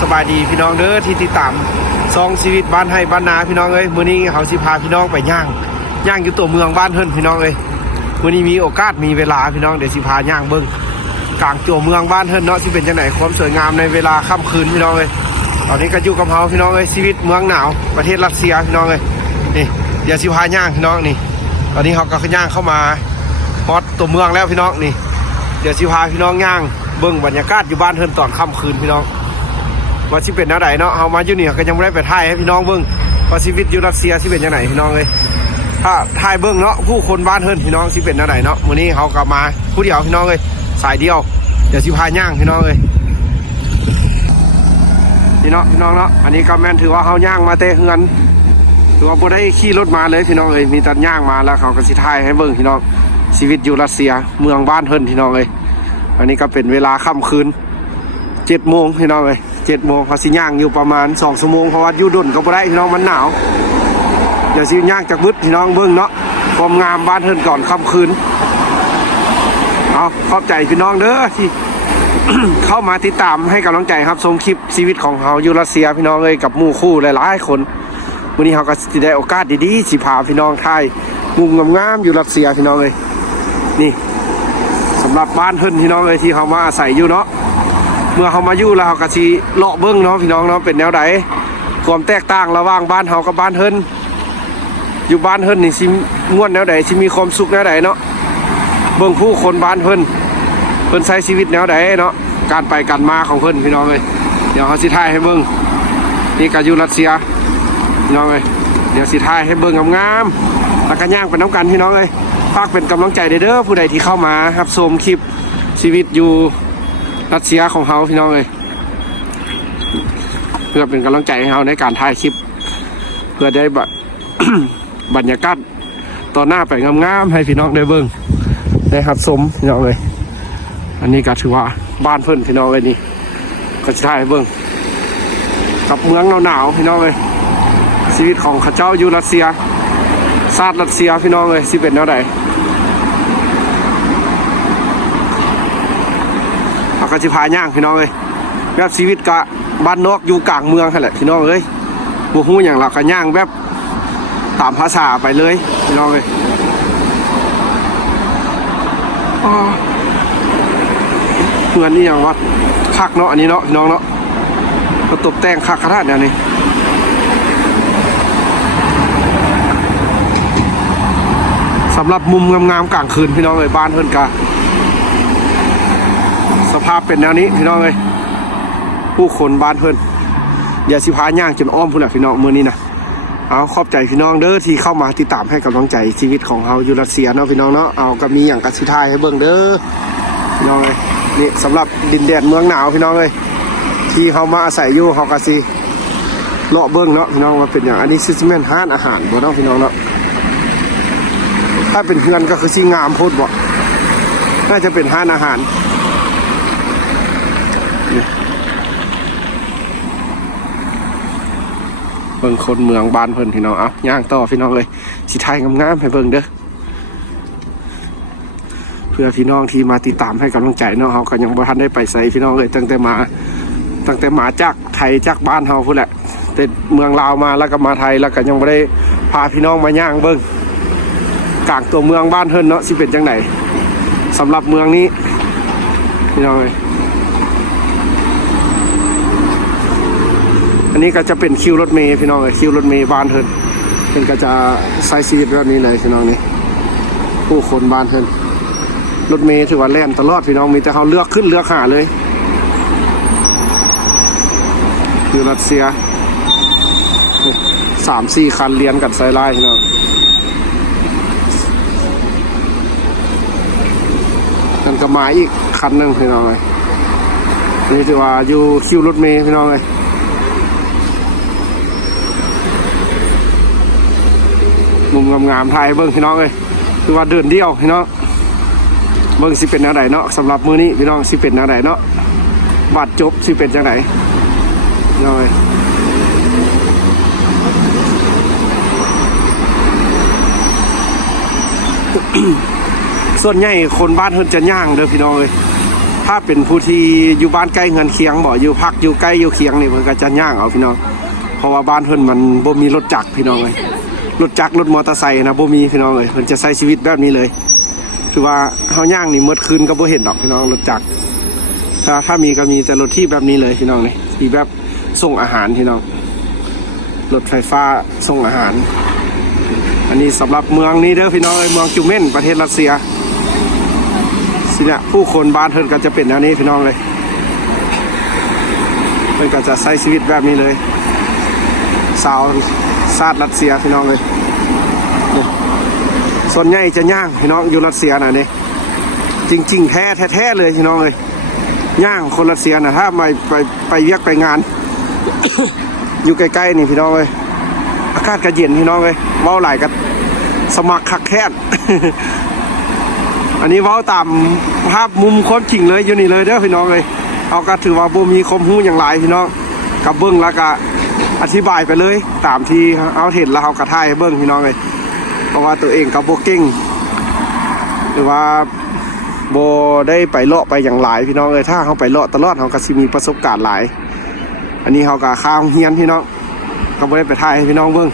สบายดีพี่น้องเด้อที่ติดตามซองชีวิตบ้านให้บ้านนาพี่น้องเอ้ยมื้อนี้เขาสิพาพี่น้องไปย่างอยู่ตัวเมืองบ้านเฮิรนพี่น้องเอ้ยมื้อนี้มีโอกาสมีเวลาพี่น้องเดี๋ยวสิพาย่างเบิ่งกลางตัวเมืองบ้านเฮิรนเนาะสิเป็นจังได๋ความสวยงามในเวลาค่ำคืนพี่น้องเอ้ยตอนนี้ก็อยู่กับเฮาพี่น้องเอ้ยชีวิตเมืองหนาวประเทศรัสเซียพี่น้องเอ้ยนี่เดี๋ยวสิพาย่างพี่น้องนี่ตอนนี้เขาก็ย่างเข้ามาฮอดตัวเมืองแล้วพี่น้องนี่เดี๋ยวสิพาพี่น้องย่างเบิ่งบรรยากาศอยู่บ้านเฮิรนตอนค่ำคืนพี่น้องว่าสิเป็นแนวไหนเนาะเฮามาอยู่นี่ก็ยังไม่ได้ไปถ่ายให้พี่น้องเบิ่งว่าชีวิตอยู่รัสเซียสิเป็นจังได๋พี่น้องเอ้ยถ้าถ่ายเบิ่งเนาะผู้คนบ้านเฮิรนพี่น้องสิเป็นแนวไหนเนาะมื้อนี้เฮาก็มาผู้เดียวพี่น้องเอ้ยสายเดียวเดี๋ยวสิพาย่างพี่น้องเอ้ยพี่น้องเนาะอันนี้ก็แม่นถือว่าเฮาย่างมาแต่เฮือนถือว่าบ่ได้ขี่รถมาเลยพี่น้องเอ้ยมีแต่ย่างมาแล้วเขาก็สิถ่ายให้เบิ่งพี่น้องชีวิตอยู่รัสเซียเมืองบ้านเฮิรนพี่น้องเอ้ยอันนี้ก็เป็นเวลาค่ำคืน7 โมงพี่น้องเอ้ย7 โมงเขาสิย่างอยู่ประมาณ2 ชั่วโมงเพราะว่าอยู่ดุ่นก็บ่ได้พี่น้องมันหนาวเดี๋ยวสิย่างจากบึดพี่น้องเบิ่งเนาะความงามบ้านเฮิรนก่อนค่ำคืนเอาขอบใจพี่น้องเด้อที่ เข้ามาติดตามให้กำลังใจครับชมคลิปชีวิตของเขาอยู่รัสเซียพี่น้องเอ้ยกับหมู่คู่หลายๆคนวันนี้เขาก็สิได้โอกาสดีๆสิพาพี่น้องถ่ายมุมงามๆอยู่รัสเซียพี่น้องเอ้ยนี่สำหรับบ้านเฮิรนพี่น้องเอ้ยที่เขามาอาศัยอยู่เนาะเมื่อเขามาอยู่แล้วเขาก็สิเลาะเบิ้งเนาะพี่น้องเนาะเป็นแนวใดความแตกต่างระหว่างบ้านเขากับบ้านเฮิรนอยู่บ้านเฮิรนนี่สิม่วนแนวใดสิมีความสุขแนวใดเนาะเบิ้งผู้คนบ้านเฮิรนใช้ชีวิตแนวใดเนาะการไปการมาของเพิ่นพี่น้องเอ้ยเดี๋ยวเขาสิถ่ายให้เบิ้งนี่ก็อยู่รัสเซียพี่น้องเอ้ยเดี๋ยวสิถ่ายให้เบิ้งงามๆแล้วก็ย่างไปน้ำกันพี่น้องเอ้ยฝากเป็นกำลังใจเด้อผู้ใดที่เข้ามารับชมคลิปชีวิตอยู่รัสเซียของเขาพี่น้องเอ้ยเพื่อเป็นกำลังใจให้เขาในการถ่ายคลิปเพื่อได้ บรรยากาศต่อหน้าไปงามๆให้พี่น้องได้เบิ่งได้รับชมพี่น้องเอ้ยอันนี้ก็ถือว่าบ้านเพิ่นพี่น้องเอ้ยนี่ก็จะถ่ายให้เบิ่งกับเมืองหนาวๆพี่น้องเอ้ยชีวิตของข้าเจ้าอยู่รัสเซียชาติรัสเซียพี่น้องเอ้ยสิเป็นแนวใดก็สิพาย่างพี่น้องเอ้ยแบบชีวิตกะบ้านนอกอยู่กลางเมืองนั่นแหละพี่น้องเอ้ยบ่ฮู้หยังหรอกก็ย่างแบบตามภาษาไปเลยพี่น้องเอ้ยเพื่อนนี่อย่างวะคักเนาะอันนี้เนาะพี่น้องเนาะก็ตกแต่งคักขนาดนี้สำหรับมุมงามๆกลางคืนพี่น้องเอ้ยบ้านเพิ่นกะสภาพเป็นแนวนี้พี่น้องเอ้ยผู้คนบ้านเพิ่นอย่าสิพาย่างจนอ้อมพุ่นแหละพี่น้องมื้อนี้นะเอาขอบใจพี่น้องเด้อที่เข้ามาติดตามให้กำลังใจชีวิตของเราอยู่รัสเซียเนาะพี่น้องเนาะเอาก็มีอย่างกัสิทายให้เบิ่งเด้อพี่น้องเอ้ยนี่สำหรับดินแดนเมืองหนาวพี่น้องเอ้ยที่เขามาอาศัยอยู่เขาก็สิเลาะเบิ่งเนาะพี่น้องว่าเป็นอย่างอันนี้ซิสแมนห้านอาหารบ่เนาะพี่น้องเนาะถ้าเป็นเฮือนก็คือสิงามโพดบ่น่าจะเป็นห้านอาหารเบิ่งคนเมืองบ้านเพิ่นพี่น้องย่างต่อพี่น้องเลยสิถ่ายงามๆให้เบิ่งเด้อเพื่อพี่น้องที่มาติดตามให้กำลังใจเนาะเขาก็ยังบ่ทันได้ไปไสพี่น้องเลยตั้งแต่มาจากไทยจากบ้านเฮาพุ่นแหละแต่เมืองลาวมาแล้วก็มาไทยแล้วก็ยังบ่ได้พาพี่น้องมาย่างเบิ่งกลางตัวเมืองบ้านเฮิรนเนาะสิเป็นจังได๋สำหรับเมืองนี้พี่น้องเลยอันนี้ก็จะเป็นคิวรถเมย์พี่น้องเลยคิวรถเมย์บ้านเฮิรนเป็นก็จะใช้ชีวิตแบบนี้เลยพี่น้องนี่ผู้คนบ้านเฮิรนรถเมย์ถือว่าแล่นตลอดพี่น้องมีแต่เขาเลือกขึ้นเลือกหาเลยอยู่รัสเซีย3-4 คันเรียนกันไซไลน์พี่น้องนั่นก็มาอีกคันหนึ่งพี่น้องเลยนี่ถือว่าอยู่คิวรถเมย์พี่น้องเลยมุมงามๆถ่ายเบิ้งพี่น้องเลยคือว่าเดินเดี่ยวพี่น้องเบิ้งสิเป็นแนวไหนเนาะสำหรับมื้อนี้พี่น้องสิเป็นแนวไหนเนาะบัดจบสิเป็นจังไหนน้อยส่วนใหญ่คนบ้านเฮิรนจะย่างเด้อพี่น้องเลย ถ้าเป็นผู้ที่อยู่บ้านใกล้เงินเคียงบ่อยู่พักอยู่ใกล้อยู่เคียงนี่มันก็จะย่างเอาพี่น้องเพราะว่าบ้านเพิ่นมันบ่มีรถจักรพี่น้องเลยรถจักรรถมอเตอร์ไซค์นะบ่มีพี่น้องเลยเพิ่นจะใช้ชีวิตแบบนี้เลยคือว่าเฮาย่างนี่เมื่อคืนก็บ่เห็นดอกพี่น้องรถจักรถ้ามีก็มีแต่รถที่แบบนี้เลยพี่น้องเลยที่แบบส่งอาหารพี่น้องรถไฟฟ้าส่งอาหารอันนี้สำหรับเมืองนี้เด้อพี่น้องเมืองจูเมนประเทศรัสเซียสิเนี่ยผู้คนบ้านเพิ่นก็จะเป็นแนวนี้พี่น้องเลยเพิ่นก็จะใช้ชีวิตแบบนี้เลยชาวชาติรัสเซียพี่น้องเลยส่วนใหญ่จะย่างพี่น้องอยู่รัสเซียนะนี่จริงๆแท้เลยพี่น้องเลยย่างคนรัสเซียนะถ้าไปเวียกไปงาน อยู่ใกล้ๆนี่พี่น้องเลยอากาศก็เย็นพี่น้องเลยเว้าหลายกันสมัครคักแค้น อันนี้เว้าตามภาพมุมความจริงเลยอยู่นี่เลยเด้อพี่น้องเลยเอาก็ถือว่าบ่มีความรู้อย่างไรพี่น้องกับเบิ้งแล้วก็อธิบายไปเลยตามที่เอาเห็นแล้วเอากระถ่ายให้เบิ้งพี่น้องเลยเพราะว่าตัวเองกับโบเก่งหรือว่าโบได้ไปเลาะไปอย่างหลายพี่น้องเลยถ้าเขาไปเลาะตลอดเขาก็สิมีประสบการณ์หลายอันนี้เขาก็ข้ามเฮียนพี่น้องเขาไม่ได้ไปถ่ายให้พี่น้องเบิ้ง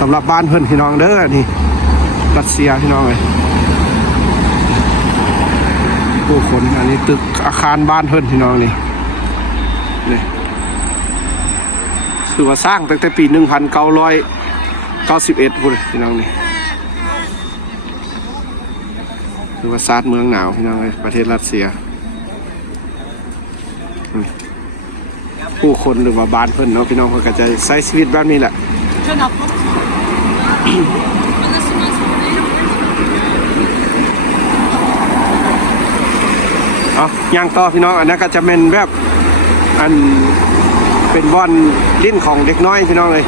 สำหรับบ้านเพื่อนพี่น้องเด้อนี่รัสเซียพี่น้องเลยผู้คนอันนี้ตึกอาคารบ้านเพื่อนพี่น้องนี่คือว่าสร้างตั้งแต่ปี 1991พุ่นพี่น้องนี่คือว่าซาดเมืองหนาวพี่น้องเลยประเทศรัสเซียผู้คนหรือว่าบ้านเพิ่นเนาะพี่น้องเขาก็จะใช้ชีวิตแบบนี้แหละเอาย่างต่อพี่น้องอันนั้นก็จะเป็นแบบอันเป็นบอนลิ้นของเด็กน้อยพี่น้องเลย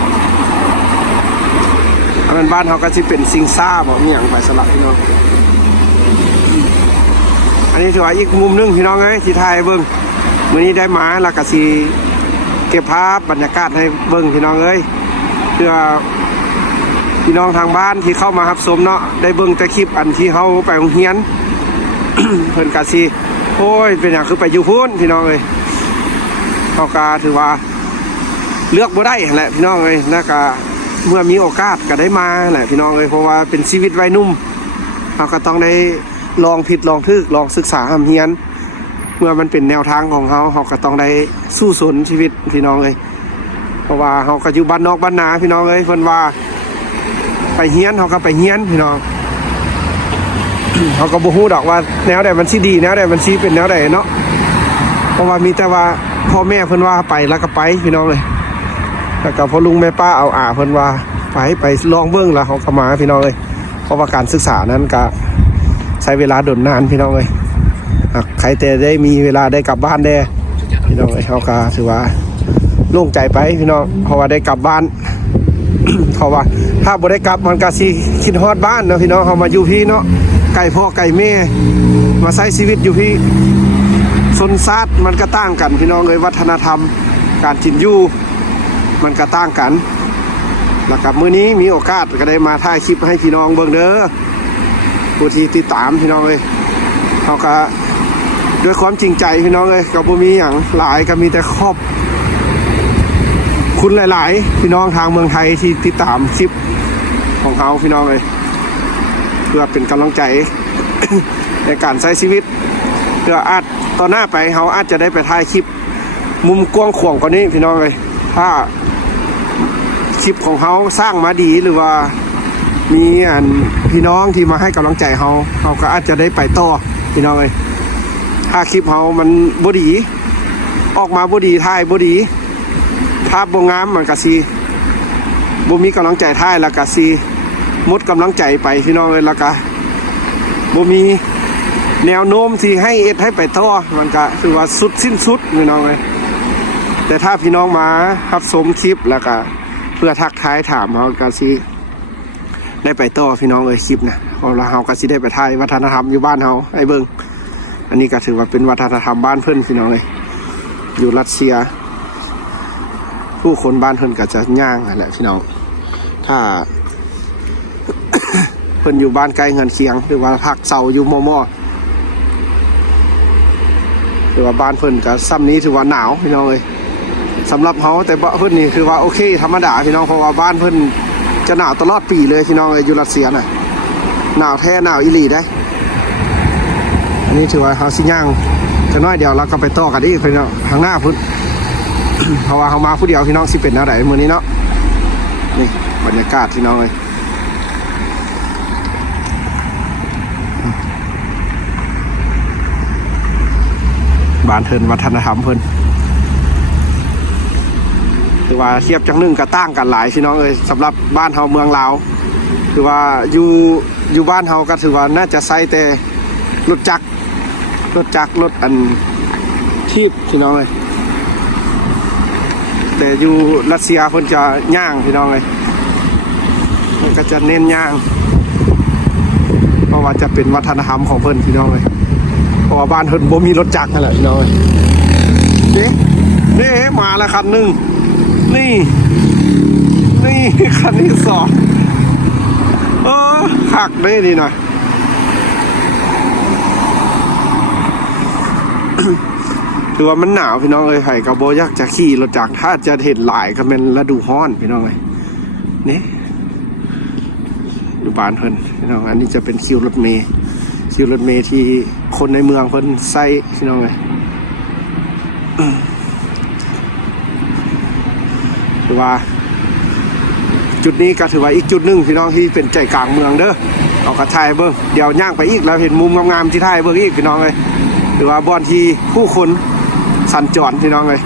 อันนั้นบ้านเขาก็จะเป็นซิงซ่าบอกมีอย่างไปสลับพี่น้องอันนี้ถือว่าอีกมุมนึงพี่น้องไงที่ไทยเบิ้งมื้อนี้ได้มาแล้วก็สิเก็บภาพบรรยากาศให้เบิ้งพี่น้องเอ้ยเพื่อพี่น้องทางบ้านที่เข้ามารับชมเนาะได้เบิ้งแต่คลิปอันที่เขาไปโรงเรียน เพิ่นก็สิโอ้ยเป็นอย่างคือไปอยู่พุ่นพี่น้องเอ้ยเขาก็ถือว่าเลือกบ่ได้แหละพี่น้องเอ้ยแล้วก็เมื่อมีโอกาสก็ได้มาแหละพี่น้องเอ้ยเพราะว่าเป็นชีวิตวัยหนุ่มเขาก็ต้องได้ลองผิดลองถูกลองศึกษาหำเฮียนเมื่อมันเป็นแนวทางของเขาก็ต้องได้สู้สนชีวิตพี่น้องเลยเพราะว่าเขาก็อยู่บ้านนอกบ้านนาพี่น้องเลยเพิ่นว่าไปเฮียนเขาก็ไปเฮียนพี่น้อง เขาก็บ่ฮู้ดอกว่าแนวใดมันสิดีแนวใดมันสิเป็นแนวใดเนาะเพราะว่ามีแต่ว่าพ่อแม่เพิ่นว่าไปแล้วก็ไปพี่น้องเลยแล้วก็พ่อลุงแม่ป้าเอาเพิ่นว่าไปลองเบิ่งแล้วเขาก็มาพี่น้องเลยเพราะว่าการศึกษานั้นก็ใช้เวลาดนนานพี่น้องเลยใครแต่ได้มีเวลาได้กลับบ้านได้พี่น้องเลยเขาก็ถือว่าโล่งใจไปพี่น้องเพราะว่าได้กลับบ้าน เพราะว่าถ้าบ่ได้กลับมันก็สิคิดฮอดบ้านเนาะพี่น้องเขามาอยู่พี่เนาะไก่พ่อไก่แม่มาใช้ชีวิตอยู่พี่ชนชาติมันก็ต่างกันพี่น้องเลยวัฒนธรรมการกินอยู่มันก็ต่างกันแล้วกับมื้อนี้มีโอกาสก็ได้มาถ่ายคลิปให้พี่น้องเบิ่งเด้อผู้ที่ติดตามพี่น้องเลยเขาก็ด้วยความจริงใจพี่น้องเลยก็บ่มีอย่างหลายก็มีแต่ครอบคุณหลายๆพี่น้องทางเมืองไทยที่ติดตามคลิปของเขาพี่น้องเลยเพื่อเป็นกำลังใจ ในการใช้ชีวิตเพื่ออาจต่อหน้าไปเขาอาจจะได้ไปถ่ายคลิปมุมกว้างขวางกว่านี้พี่น้องเลยถ้าคลิปของเขาสร้างมาดีหรือว่ามีพี่น้องที่มาให้กำลังใจเขาก็อาจจะได้ไปต่อพี่น้องเลยถ้าคลิปเขามันบ่ดีออกมาบ่ดีถ่ายบ่ดีภาพบ่งามมันก็สิบ่มีกำลังใจถ่ายแล้วก็สิหมดกำลังใจไปพี่น้องเลยแล้วก็บ่มีแนวโน้มที่ให้ให้ไปต่อมันก็คือว่าสุดสิ้นสุดพี่น้องเลยแต่ถ้าพี่น้องมารับชมคลิปแล้วก็เพื่อทักทายถามเขาก็สิได้ไปต่อพี่น้องเลยคลิปนะเพราะเราก็สิได้ไปถ่ายวัฒนธรรมอยู่บ้านเขาไอ้เบิ่งอันนี้ก็ถือว่าเป็นวัฒนธรรมบ้านเพิ่นพี่น้องเลยอยู่รัสเซียผู้คนบ้านเพิ่นก็จะย่างนั่นแหละพี่น้องถ้า เพิ่นอยู่บ้านใกล้เงินเคียงหรือว่าพักเสาอยู่มอ ถือว่าบ้านเพิ่นก็ซ้ำนี้ถือว่าหนาวพี่น้องเอ้ยสำหรับเขาแต่บ้านเพิ่นนี่คือว่าโอเคธรรมดาพี่น้องเพราะว่าบ้านเพิ่นจะหนาวตลอดปีเลยพี่น้องเอ้ยอยู่รัสเซียน่ะหนาวแท้หนาวอีหลีได้อันนี้ถือว่าเฮาสิย่างจะน้อยเดียวเราก็ไปต่อกันอีกพี่น้องข้างหน้าพุ่น เพราะว่าเขามาผู้เดียวพี่น้องสิเป็นอะไรมื้อนี้เนาะนี่บรรยากาศพี่น้องเลยบ้านเทินวัฒนธรรมเพิ่นคือว่าเทียบจังหนึ่งก็ต่างกันหลายพี่น้องเอ้ยสำหรับบ้านเฮาเมืองลาวคือว่าอยู่บ้านเฮาก็ถือว่าน่าจะใช้แต่รถจักรถอันทีบพี่น้องเลยแต่อยู่รัสเซียเพิ่นจะย่างพี่น้องเลยมันก็จะเน้นย่างเพราะว่าจะเป็นวัฒนธรรมของเพิ่นพี่น้องเลยเพราะว่าบ้านเพิ่นบ่มีรถจักรนั่นแหละพี่น้องเลยนี่มาแล้วคันหนึ่งนี่คันที่สองหักได้ดีหน่อย ถือว่ามันหนาวพี่น้องเลยไผ่กระโบยักจะขี่รถจักรถ้าจะเห็นหลายก็เป็นฤดูร้อนพี่น้องเลยนี่อยู่บ้านเพิ่นพี่น้องอันนี้จะเป็นคิวรถเมล์ที่คนในเมืองเพิ่นใส่พี่น้องเลยถือว่าจุดนี้ก็ถือว่าอีกจุดหนึ่งพี่น้องที่เป็นใจกลางเมืองเด้อเอากระถ่ายเบิ้งเดี๋ยวย่างไปอีกแล้วเห็นมุมงามๆที่ถ่ายเบิ้งอีกพี่น้องเลยถือว่าบ่อนที่ผู้คนสัญจรพี่น้องเลย